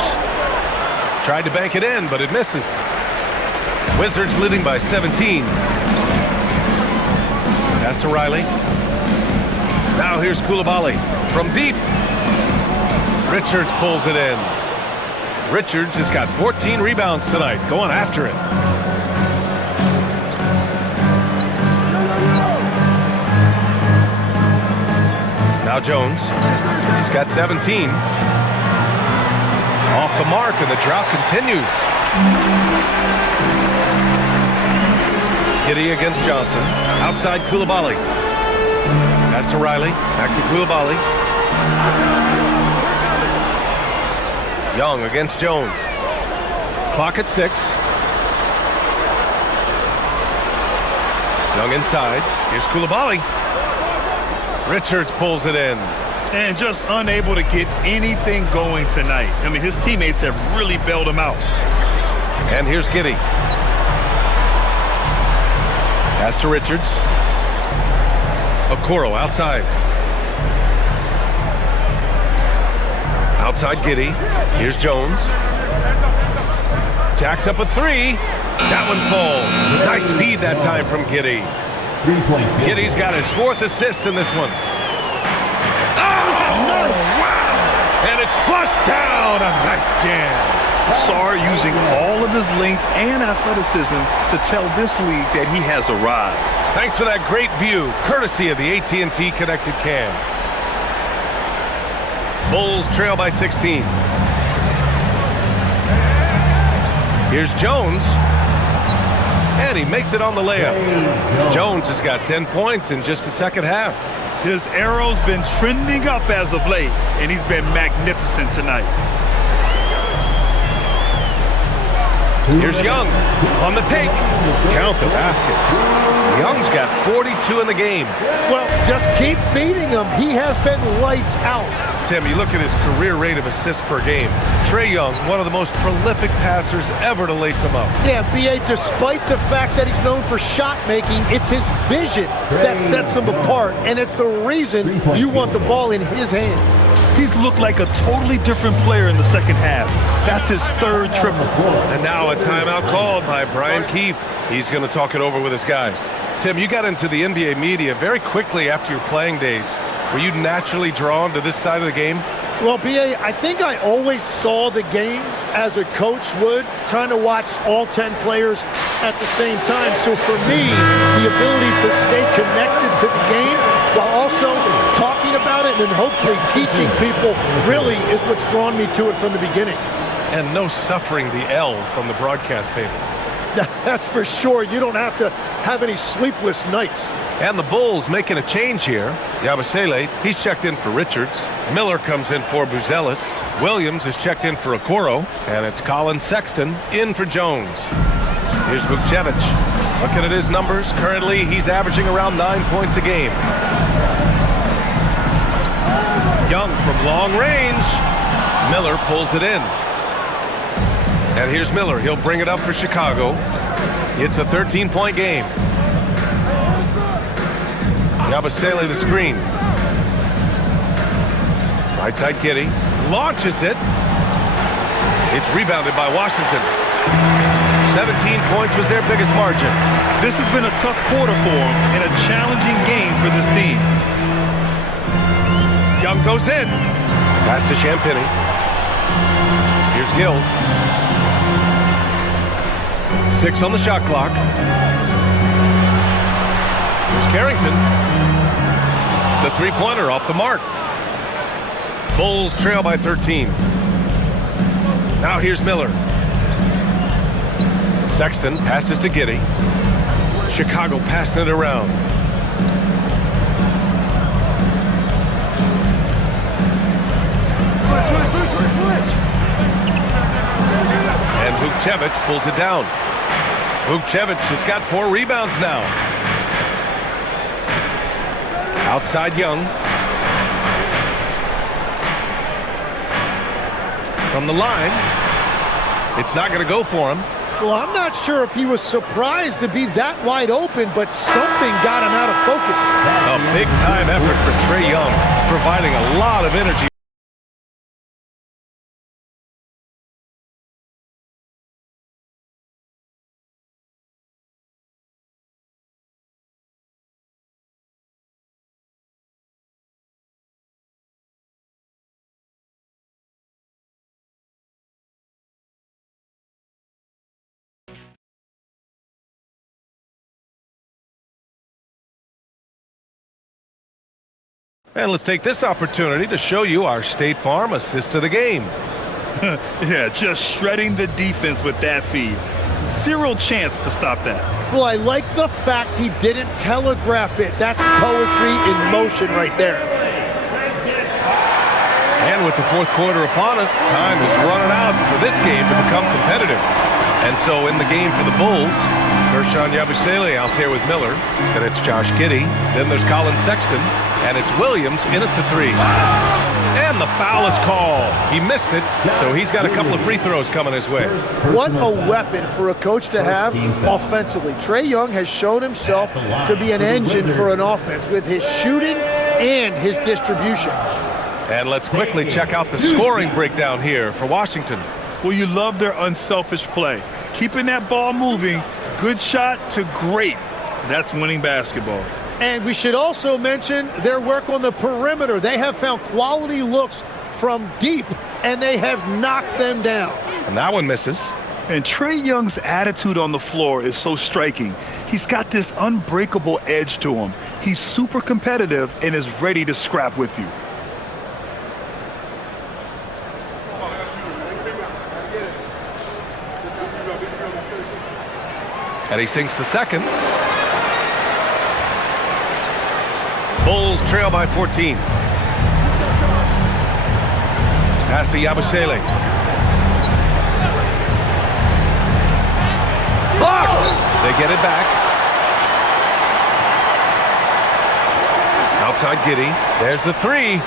Tried to bank it in, but it misses. Wizards leading by 17. Pass to Riley. Now here's Coulibaly from deep. Richards pulls it in. Richards has got 14 rebounds tonight, going after it. Now Jones. He's got 17. Off the mark, and the drought continues. Giddey against Johnson. Outside Coulibaly. Pass to Riley. Back to Coulibaly. Young against Jones. Clock at 6. Young inside. Here's Coulibaly. Richards pulls it in. And just unable to get anything going tonight. I mean, his teammates have really bailed him out. And here's Giddey. Pass to Richards. Okoro outside. Outside Giddey. Here's Jones. Jacks up a 3. That one falls. Nice feed that time from Giddey. Giddey's got his 4th assist in this one. And it's flushed down. A nice jam. Sarr using all of his length and athleticism to tell this league that he has arrived. Thanks for that great view, courtesy of the AT&T Connected Cam. Bulls trail by 16. Here's Jones. And he makes it on the layup. Jones has got 10 points in just the second half. His arrow's been trending up as of late, and he's been magnificent tonight. Here's Young on the take. Count the basket. Young's got 42 in the game. Well, just keep feeding him. He has been lights out. Tim, you look at his career rate of assists per game. Trae Young, one of the most prolific passers ever to lace him up. Yeah, B.A., despite the fact that he's known for shot making, it's his vision that sets him apart, and it's the reason you want the ball in his hands. He's looked like a totally different player in the second half. That's his 3rd triple. And now a timeout called by Brian Keefe. He's going to talk it over with his guys. Tim, you got into the NBA media very quickly after your playing days. Were you naturally drawn to this side of the game? Well, B.A., I think I always saw the game as a coach would, trying to watch all 10 players at the same time. So for me, the ability to stay connected to the game while also talking about it and hopefully teaching people really is what's drawn me to it from the beginning. And no suffering the L from the broadcast table. That's for sure. You don't have to have any sleepless nights. And the Bulls making a change here. Yabusele, he's checked in for Richards. Miller comes in for Buzelis. Williams is checked in for Okoro. And it's Colin Sexton in for Jones. Here's Vukcevic. Looking at his numbers, currently he's averaging around 9 points a game. Young from long range. Miller pulls it in. And here's Miller. He'll bring it up for Chicago. It's a 13-point game. Yabusele the screen. Right side Giddey. Launches it. It's rebounded by Washington. 17 points was their biggest margin. This has been a tough quarter for him and a challenging game for this team. Young goes in. Pass to Champagny. Here's Gill. 6 on the shot clock. Here's Carrington. The three-pointer off the mark. Bulls trail by 13. Now here's Miller. Sexton passes to Giddey. Chicago passing it around. And Vukcevic pulls it down. Vukcevic has got 4 rebounds now. Outside Young. From the line. It's not going to go for him. Well, I'm not sure if he was surprised to be that wide open, but something got him out of focus. A big-time effort for Trae Young, providing a lot of energy. And let's take this opportunity to show you our State Farm assist of the game. Yeah, just shredding the defense with that feed. Zero chance to stop that. Well, I like the fact he didn't telegraph it. That's poetry in motion right there. And with the fourth quarter upon us, time is running out for this game to become competitive. And so in the game for the Bulls, Gershon Yabusele out there with Miller. Then it's Josh Giddey. Then there's Colin Sexton. And it's Williams in at the 3. And the foul is called. He missed it, so he's got a couple of free throws coming his way. What a weapon for a coach to have offensively. Trae Young has shown himself to be an engine for an offense with his shooting and his distribution. And let's quickly check out the scoring breakdown here for Washington. Well, you love their unselfish play. Keeping that ball moving, good shot to great. That's winning basketball. And we should also mention their work on the perimeter. They have found quality looks from deep, and they have knocked them down. And that one misses. And Trae Young's attitude on the floor is so striking. He's got this unbreakable edge to him. He's super competitive and is ready to scrap with you. And he sinks the second. Bulls trail by 14. Pass to Yabusele. Blocked! They get it back. Outside Giddey. There's the 3.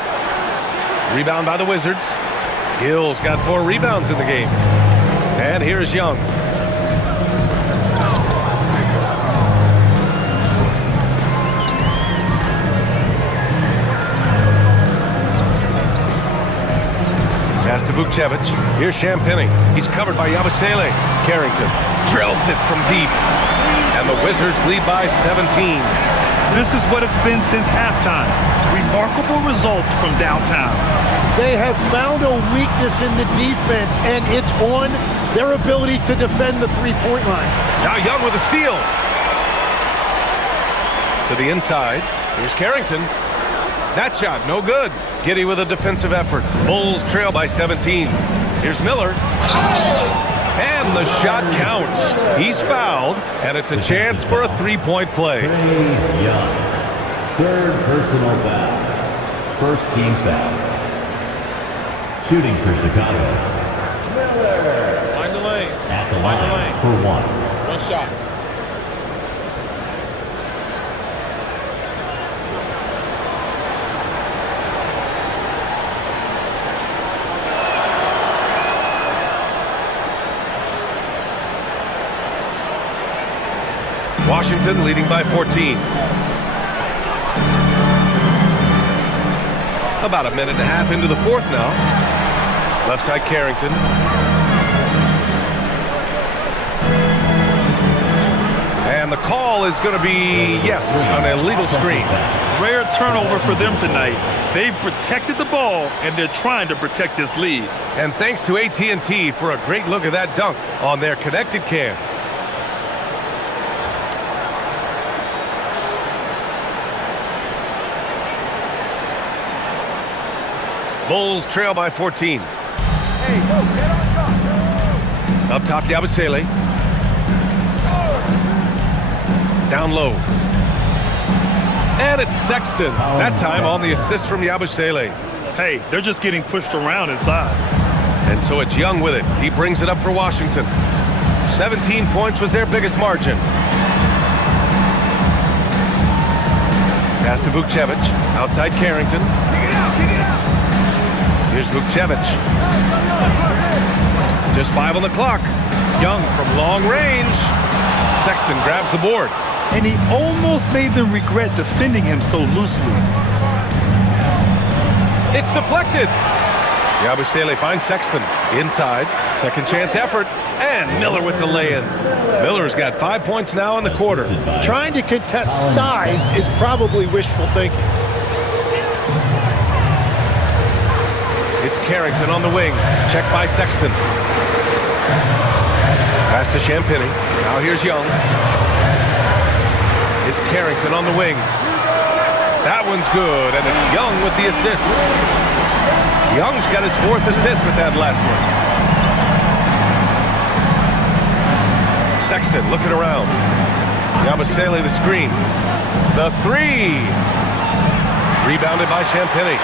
Rebound by the Wizards. Gill's got 4 rebounds in the game. And here's Young. Pass to Vukcevic. Here's Champagnie. He's covered by Yabusele. Carrington drills it from deep. And the Wizards lead by 17. This is what it's been since halftime. Remarkable results from downtown. They have found a weakness in the defense, and it's on their ability to defend the three-point line. Now Young with a steal. To the inside. Here's Carrington. That shot, no good. Giddey with a defensive effort. Bulls trail by 17. Here's Miller. And the shot counts. He's fouled, and it's a chance for a three-point play. Young. Third personal foul. First team foul. Shooting for Chicago. Miller. Line the lanes. At the line for 1. One shot. Washington leading by 14. About a minute and a half into the fourth now. Left side Carrington. And the call is going to be, yes, an illegal screen. Rare turnover for them tonight. They've protected the ball, and they're trying to protect this lead. And thanks to AT&T for a great look at that dunk on their connected cam. Bulls trail by 14. Up top, Yabusele. Down low. And it's Sexton. That time on the assist from Yabusele. Hey, they're just getting pushed around inside. And so it's Young with it. He brings it up for Washington. 17 points was their biggest margin. Pass to Vukcevic. Outside Carrington. Here's Vukcevic. Just 5 on the clock. Young from long range. Sexton grabs the board. And he almost made them regret defending him so loosely. It's deflected. Yabusele finds Sexton. Inside. Second chance effort. And Miller with the lay-in. Miller's got 5 points now in the quarter. Trying to contest size is probably wishful thinking. It's Carrington on the wing. Checked by Sexton. Pass to Champagny. Now here's Young. It's Carrington on the wing. That one's good, and it's Young with the assist. Young's got his 4th assist with that last one. Sexton looking around. Yabusele the screen. The 3. Rebounded by Champagny.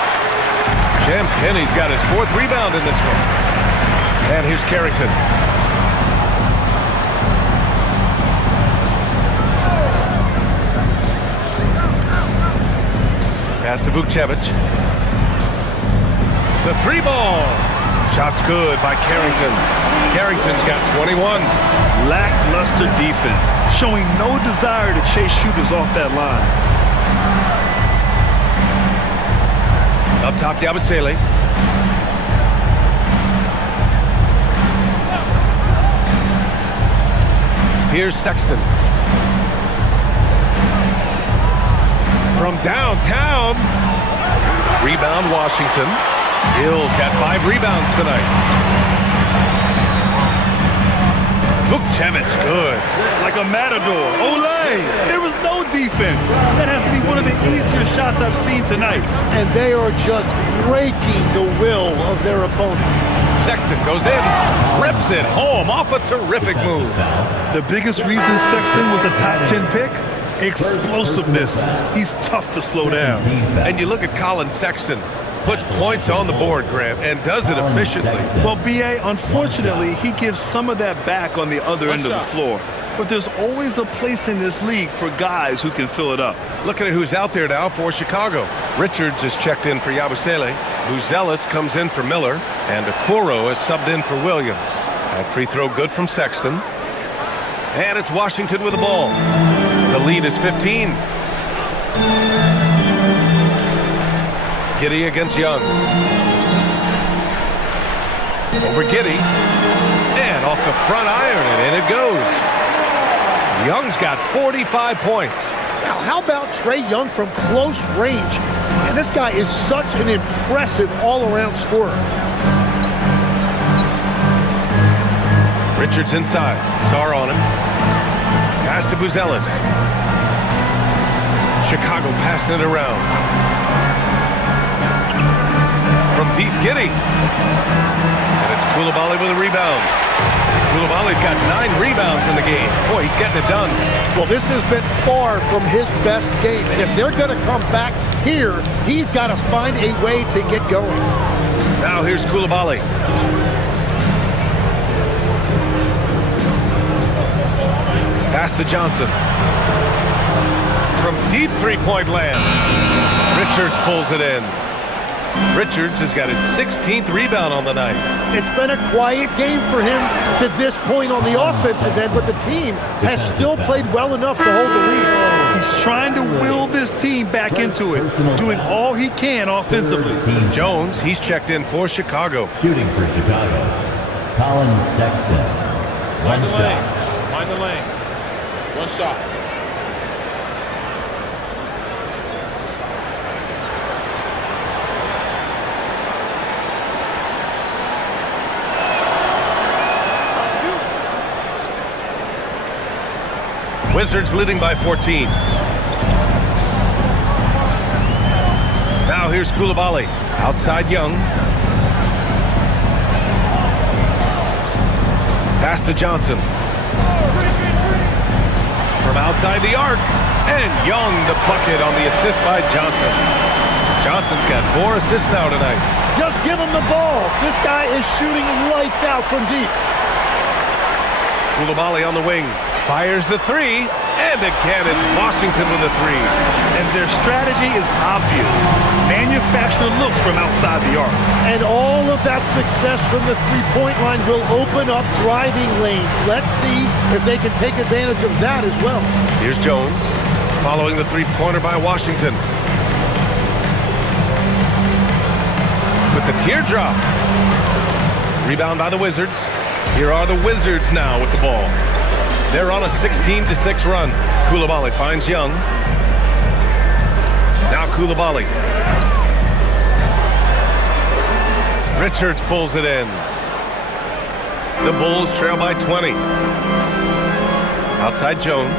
Champagny's got his 4th rebound in this one. And here's Carrington. Pass to Vukcevic. The 3 ball. Shot's good by Carrington. Carrington's got 21. Lackluster defense, showing no desire to chase shooters off that line. Up top, Yabusele. Here's Sexton. From downtown. Rebound, Washington. Hill's got 5 rebounds tonight. Vukcevic, good. Like a matador. Olay! There was no defense. That has to be one of the easier shots I've seen tonight. And they are just breaking the will of their opponent. Sexton goes in, rips it home off a terrific move. The biggest reason Sexton was a top 10 pick? Explosiveness. He's tough to slow down. And you look at Colin Sexton. Puts points on the board, Grant, and does it efficiently. Well, B.A., unfortunately, he gives some of that back on the other end of the floor. But there's always a place in this league for guys who can fill it up. Looking at who's out there now for Chicago. Richards is checked in for Yabusele. Buzelis comes in for Miller. And Okoro is subbed in for Williams. That free throw good from Sexton. And it's Washington with the ball. The lead is 15. Giddey against Young. Over Giddey. And off the front iron, and in it goes. Young's got 45 points. Now, how about Trae Young from close range? And this guy is such an impressive all-around scorer. Richards inside. Sarr on him. Pass to Buzelis. Chicago passing it around. From deep, Giddey. And it's Coulibaly with a rebound. Coulibaly's got 9 rebounds in the game. Boy, he's getting it done. Well, this has been far from his best game. And if they're going to come back here, he's got to find a way to get going. Now here's Coulibaly. Pass to Johnson. From deep three-point land. Richards pulls it in. Richards has got his 16th rebound on the night. It's been a quiet game for him to this point on the offensive end, but the team has still played well enough to hold the lead. He's trying to will this team back into it, doing all he can offensively. Jones, he's checked in for Chicago. Shooting for Chicago, Colin Sexton. Mind the lanes. Mind the lanes. One shot. Wizards leading by 14. Now here's Coulibaly. Outside Young. Pass to Johnson. From outside the arc. And Young the bucket on the assist by Johnson. Johnson's got 4 assists now tonight. Just give him the ball. This guy is shooting lights out from deep. Coulibaly on the wing. Fires the three. And again, it's Washington with a three. And their strategy is obvious. Manufacture looks from outside the arc. And all of that success from the three-point line will open up driving lanes. Let's see if they can take advantage of that as well. Here's Jones following the three-pointer by Washington. With the teardrop. Rebound by the Wizards. Here are the Wizards now with the ball. They're on a 16-6 run. Coulibaly finds Young. Now Coulibaly. Richards pulls it in. The Bulls trail by 20. Outside Jones.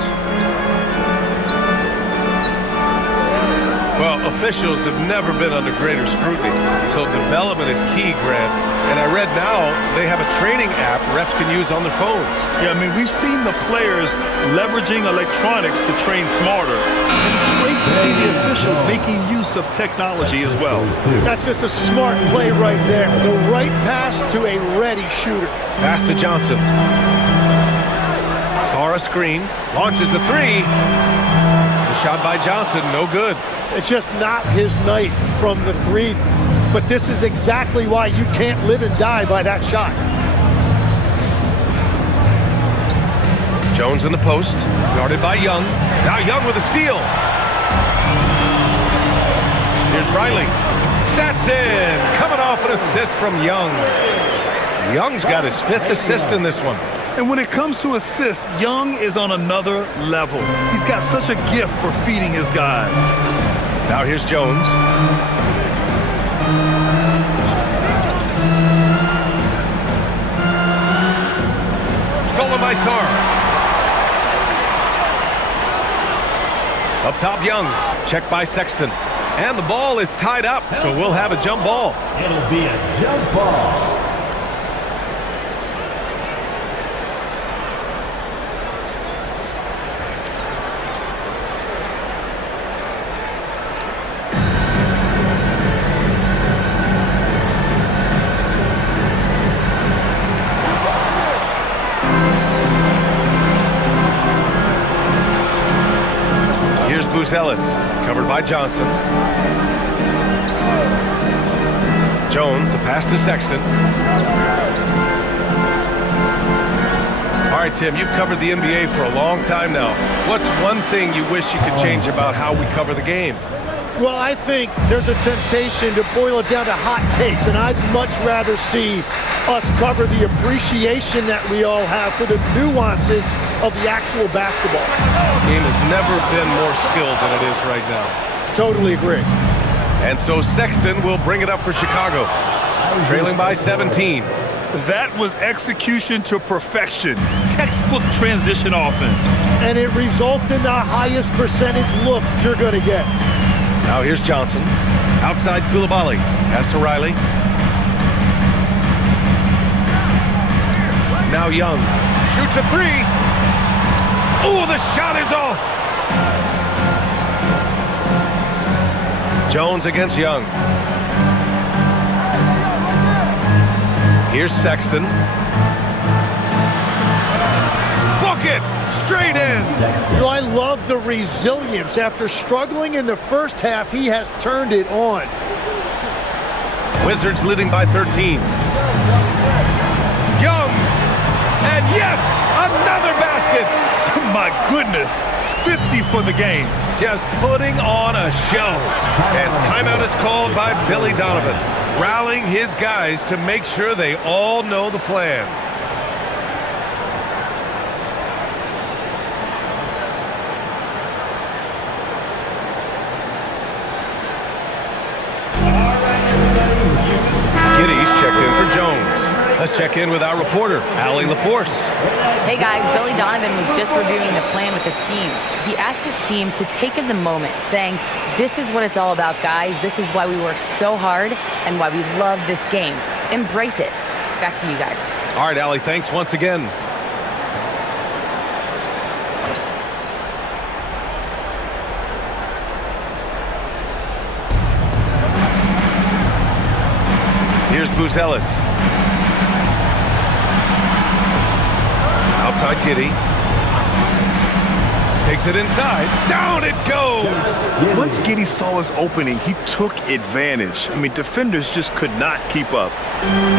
Well, officials have never been under greater scrutiny, so development is key, Grant. And I read now they have a training app refs can use on their phones. Yeah, I mean, we've seen the players leveraging electronics to train smarter. And it's great to see the officials making use of technology as well. That's just a smart play right there. The right pass to a ready shooter. Pass to Johnson. Saw a screen, launches a three. The shot by Johnson, no good. It's just not his night from the three. But this is exactly why you can't live and die by that shot. Jones in the post, guarded by Young. Now Young with a steal. Here's Riley. That's in. Coming off an assist from Young. Young's got his 5th assist in this one. And when it comes to assists, Young is on another level. He's got such a gift for feeding his guys. Now here's Jones. Stolen by Sarr. Up top, Young. Checked by Sexton. And the ball is tied up, so we'll have a jump ball. It'll be a jump ball. Ellis, covered by Johnson. Jones, the pass to Sexton. All right, Tim, you've covered the NBA for a long time now. What's one thing you wish you could change about how we cover the game? Well, I think there's a temptation to boil it down to hot takes, and I'd much rather see us cover the appreciation that we all have for the nuances of the actual basketball. The game has never been more skilled than it is right now. Totally agree. And so Sexton will bring it up for Chicago, trailing by 17. That was execution to perfection. Textbook transition offense. And it results in the highest percentage look you're going to get. Now here's Johnson. Outside Coulibaly. Pass to Riley. Now Young. Shoots a three. Oh, the shot is off. Jones against Young. Here's Sexton. Bucket! Straight in. You know, I love the resilience. After struggling in the first half, he has turned it on. Wizards leading by 13. Young! And yes! Another basket! My goodness, 50 for the game. Just putting on a show. And timeout is called by Billy Donovan, rallying his guys to make sure they all know the plan. Giddy's checked in for Jones. Let's check in with our reporter, Allie LaForce. Hey guys, Billy Donovan was just reviewing the plan with his team. He asked his team to take in the moment, saying, "This is what it's all about, guys. This is why we work so hard and why we love this game. Embrace it." Back to you guys. All right, Allie, thanks once again. Here's Buzelis. Outside Giddey. Takes it inside. Down it goes! Once Giddey saw his opening, he took advantage. I mean, defenders just could not keep up.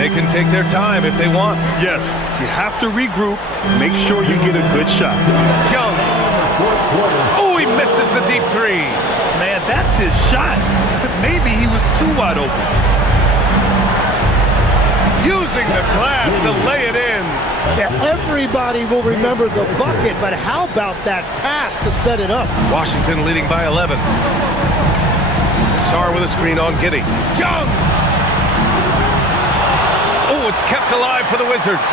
They can take their time if they want. Yes, you have to regroup. Make sure you get a good shot. Young. Oh, he misses the deep three. Man, that's his shot. Maybe he was too wide open. Using the glass to lay it in. Yeah, everybody will remember the bucket, but how about that pass to set it up? Washington leading by 11. Sarr with a screen on Giddey. Young! Oh, it's kept alive for the Wizards.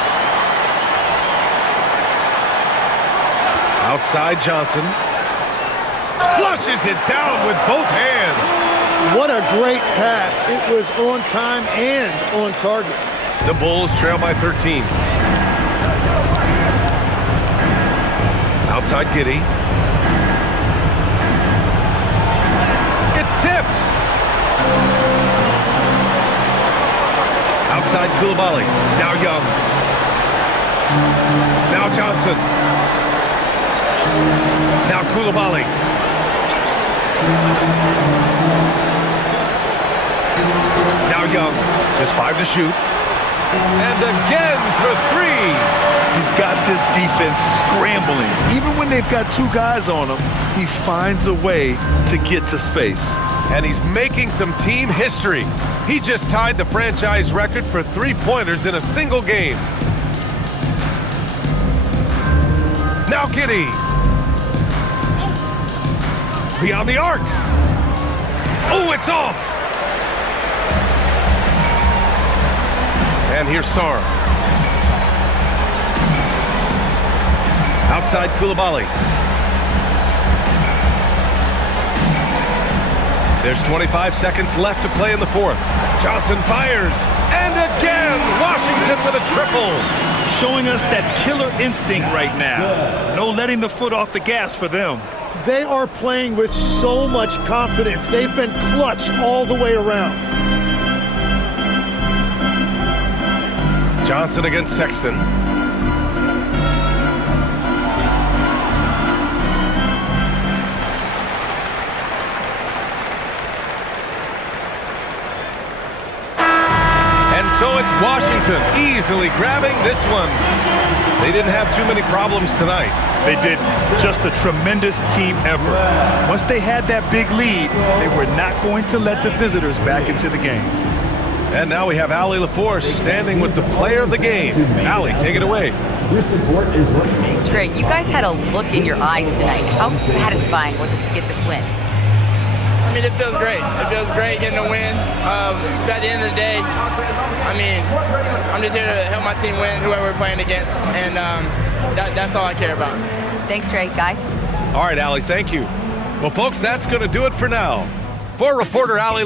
Outside Johnson. Flushes it down with both hands. What a great pass. It was on time and on target. The Bulls trail by 13. Outside Giddey. It's tipped. Outside Koulibaly. Now Young. Now Johnson. Now Koulibaly. Now Young. Just 5 to shoot. And again for 3. He's got this defense scrambling. Even when they've got 2 guys on him, he finds a way to get to space. And he's making some team history. He just tied the franchise record for 3-pointers in a single game. Now Giddey. Beyond the arc. Oh, it's off. And here's Sarr. Outside Koulibaly. There's 25 seconds left to play in the fourth. Johnson fires. And again, Washington with a triple. Showing us that killer instinct right now. No letting the foot off the gas for them. They are playing with so much confidence. They've been clutch all the way around. Johnson against Sexton. And so it's Washington easily grabbing this one. They didn't have too many problems tonight. They didn't. Just a tremendous team effort. Once they had that big lead, they were not going to let the visitors back into the game. And now we have Allie LaForce standing with the player of the game. Allie, take it away. Trey, you guys had a look in your eyes tonight. How satisfying was it to get this win? I mean, it feels great. It feels great getting a win. But at the end of the day, I mean, I'm just here to help my team win, whoever we're playing against. And that's all I care about. Thanks, Trey. Guys. All right, Allie, thank you. Well, folks, that's going to do it for now. For reporter Allie